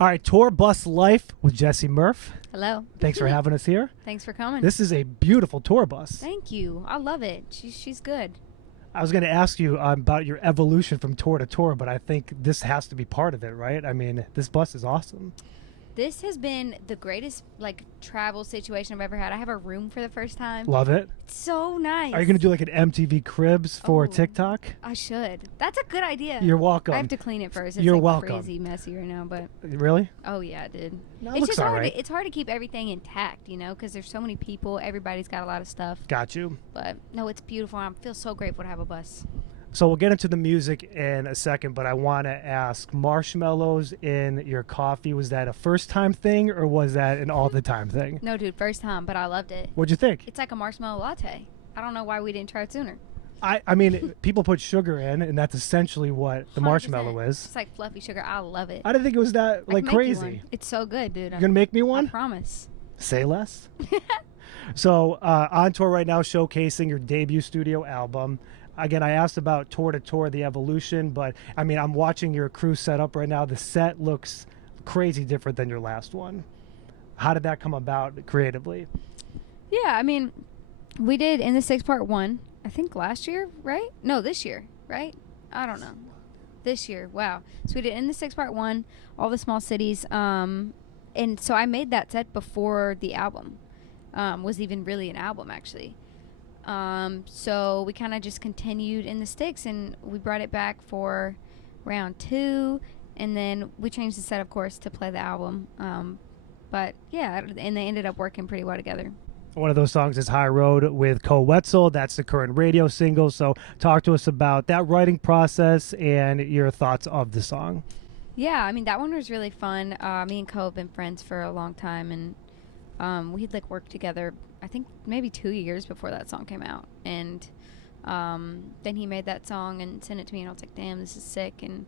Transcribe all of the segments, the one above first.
All right, tour bus life with Jessie Murph. Hello. Thanks for having us here. Thanks for coming. This is a beautiful tour bus. Thank you. I love it. She's good. I was going to ask you about your evolution from tour to tour, but I think this has to be part of it, right? I mean, this bus is awesome. This has been the greatest travel situation I've ever had. I have a room for the first time. Love it. It's so nice. Are you going to do like an MTV Cribs for TikTok? I should. That's a good idea. You're welcome. I have to clean it first. It's You're welcome. Crazy messy right now, but Really? oh yeah, dude. No, it It's looks just all hard. right. It's hard to keep everything intact, because there's so many people. Everybody's got a lot of stuff. Got you. But no, it's beautiful. I feel so grateful to have a bus. So we'll get into the music in a second, but I want to ask, marshmallows in your coffee, was that a first-time thing or was that an all-the-time thing? No, dude, first time, but I loved it. What'd you think? It's like a marshmallow latte. I don't know why we didn't try it sooner. I mean, people put sugar in, and that's essentially what the 100%. marshmallow is. It's like fluffy sugar. I love it. I didn't think it was that I like can make you crazy. one. It's so good, dude. You're gonna make me I one? promise. Say less. So on tour right now, showcasing your debut studio album. Again, I asked about tour to tour, the evolution, but I mean, I'm watching your crew set up right now. The set looks crazy different than your last one. How did that come about creatively? Yeah, I mean, we did In the Six Part 1, I think last year, right? No, this year, right? I don't know. This year, wow. So we did In the Six Part 1, all the small cities. And so I made that set before the album was even really an album, actually. So we kind of just continued in the sticks, and we brought it back for round 2, and then we changed the set, of course, to play the album. But yeah, and they ended up working pretty well together. One of those songs is High Road with Koe Wetzel. That's the current radio single. So talk to us about that writing process and your thoughts of the song. Yeah, I mean, that one was really fun. Me and Koe have been friends for a long time, and we had worked together, I think maybe 2 years before that song came out. And then he made that song and sent it to me, and I was like, damn, this is sick. And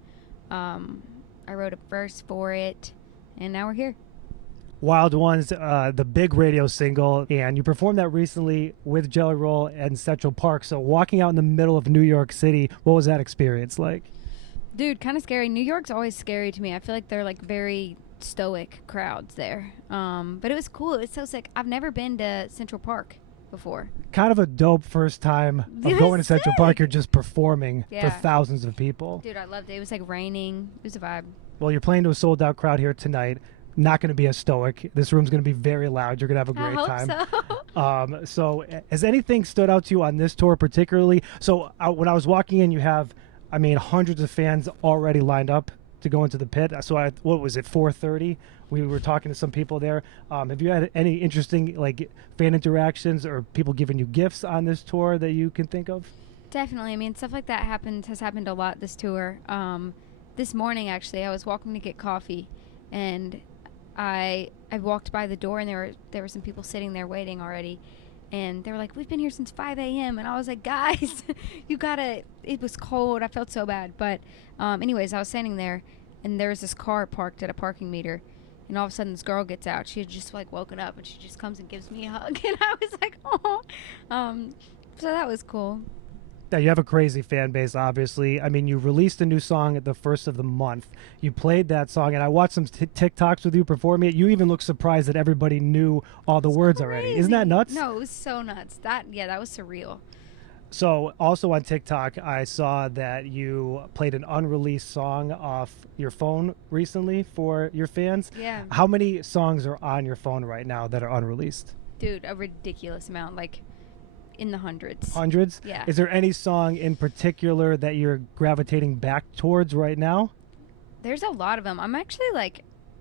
I wrote a verse for it, and now we're here. Wild Ones, the big radio single, and you performed that recently with Jelly Roll and Central Park. So walking out in the middle of New York City, what was that experience like? Dude, kind of scary. New York's always scary to me. I feel like they're very stoic crowds there. But it was cool. It was so sick. I've never been to Central Park before. Kind of a dope first time of going to Central Park. You're just performing for thousands of people. Dude, I loved it. It was raining. It was a vibe. Well, you're playing to a sold out crowd here tonight. Not going to be as stoic. This room's going to be very loud. You're going to have a great time. I hope so. So has anything stood out to you on this tour particularly? So when I was walking in, you have, I mean, hundreds of fans already lined up to go into the pit. So what was it, 4:30? We were talking to some people there. Have you had any interesting fan interactions or people giving you gifts on this tour that you can think of? Definitely. I mean, stuff like that has happened a lot this tour. This morning, actually, I was walking to get coffee, and I walked by the door, and there were some people sitting there waiting already, and they were like, we've been here since 5 a.m. And I was like, guys, you gotta, it was cold. I felt so bad. But anyways, I was standing there, and there was this car parked at a parking meter, and all of a sudden this girl gets out. She had just woken up, and she just comes and gives me a hug, and I was like, oh. So that was cool. Yeah, you have a crazy fan base, obviously. I mean, you released a new song at the first of the month. You played that song, and I watched some TikToks with you performing it. You even looked surprised that everybody knew all the words already. Isn't that nuts? No, it was so nuts. That was surreal. So also on TikTok, I saw that you played an unreleased song off your phone recently for your fans. Yeah. How many songs are on your phone right now that are unreleased? Dude, a ridiculous amount, in the hundreds. Hundreds? Yeah. Is there any song in particular that you're gravitating back towards right now? There's a lot of them. I'm actually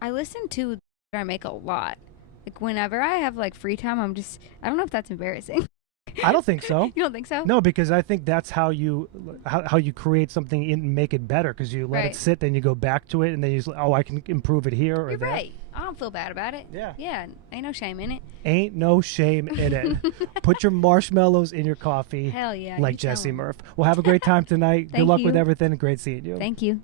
I listen to I make a lot. Whenever I have free time, I don't know if that's embarrassing. I don't think so. You don't think so? No, because I think that's how you create something and make it better, because you let it sit, then you go back to it, and then you I can improve it here or You're there. right. I don't feel bad about it. Yeah. Yeah, ain't no shame in it. Ain't no shame in it. Put your marshmallows in your coffee. Hell yeah. Like Jessie Murph. Well, have a great time tonight. Good luck with everything. Great seeing you. Thank you.